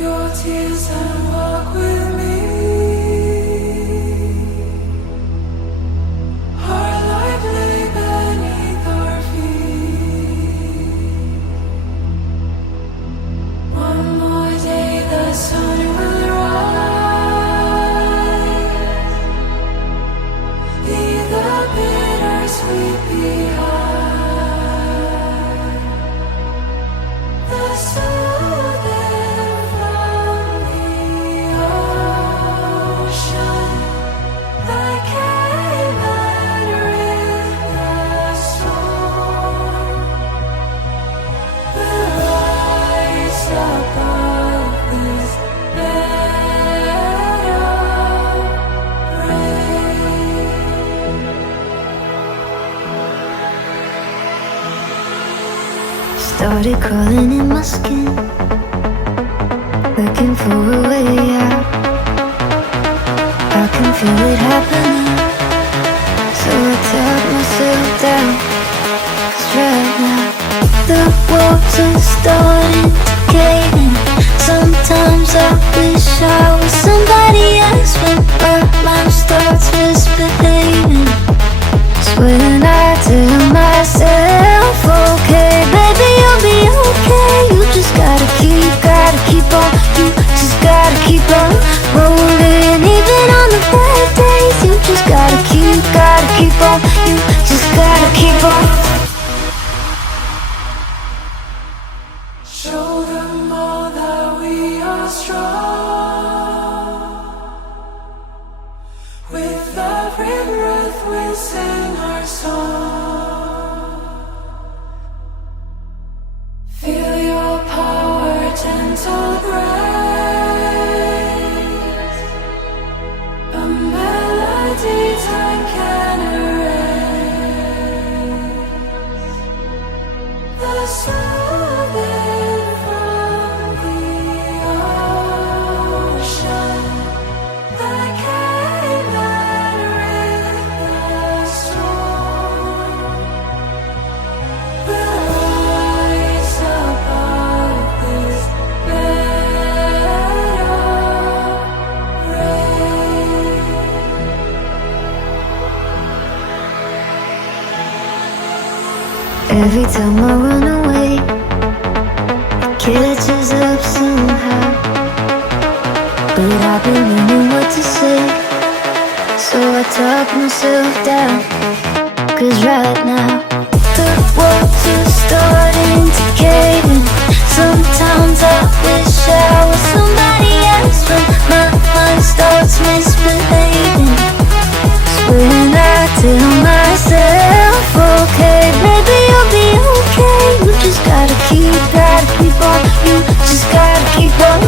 your tears and walk with me. Our life lay beneath our feet. One more day the sun will rise. Leave the bittersweet behind. The soothing from the ocean, that came and rid the storm, will rise above this bed of rain. Started crawling in my skin, looking for a way out. I can feel it happening, so I talk myself down. 'Cause right now the walls are starting to cave in. Sometimes I wish I was somebody else when my mind starts misbehaving. It's when I tell myself, okay, baby, you'll be okay. You just gotta keep on. You just gotta keep on rolling, even on the bad days. You just gotta keep on. You just gotta keep on. Show them all that we are strong. With every breath we sing our song. Feel your power, gentle grace. A melody time can erase. The soothing from the ocean, that came and rid the storm, will rise above this bed of rain. Every time I run away, it catches up somehow. But I've been learning what to say, so I talk myself down. 'Cause right now the walls are starting to cave in. Sometimes I wish I was somebody else when my mind starts misbehaving. It's when I tell myself, okay, maybe you'll be okay. You just gotta keep on. You just gotta keep on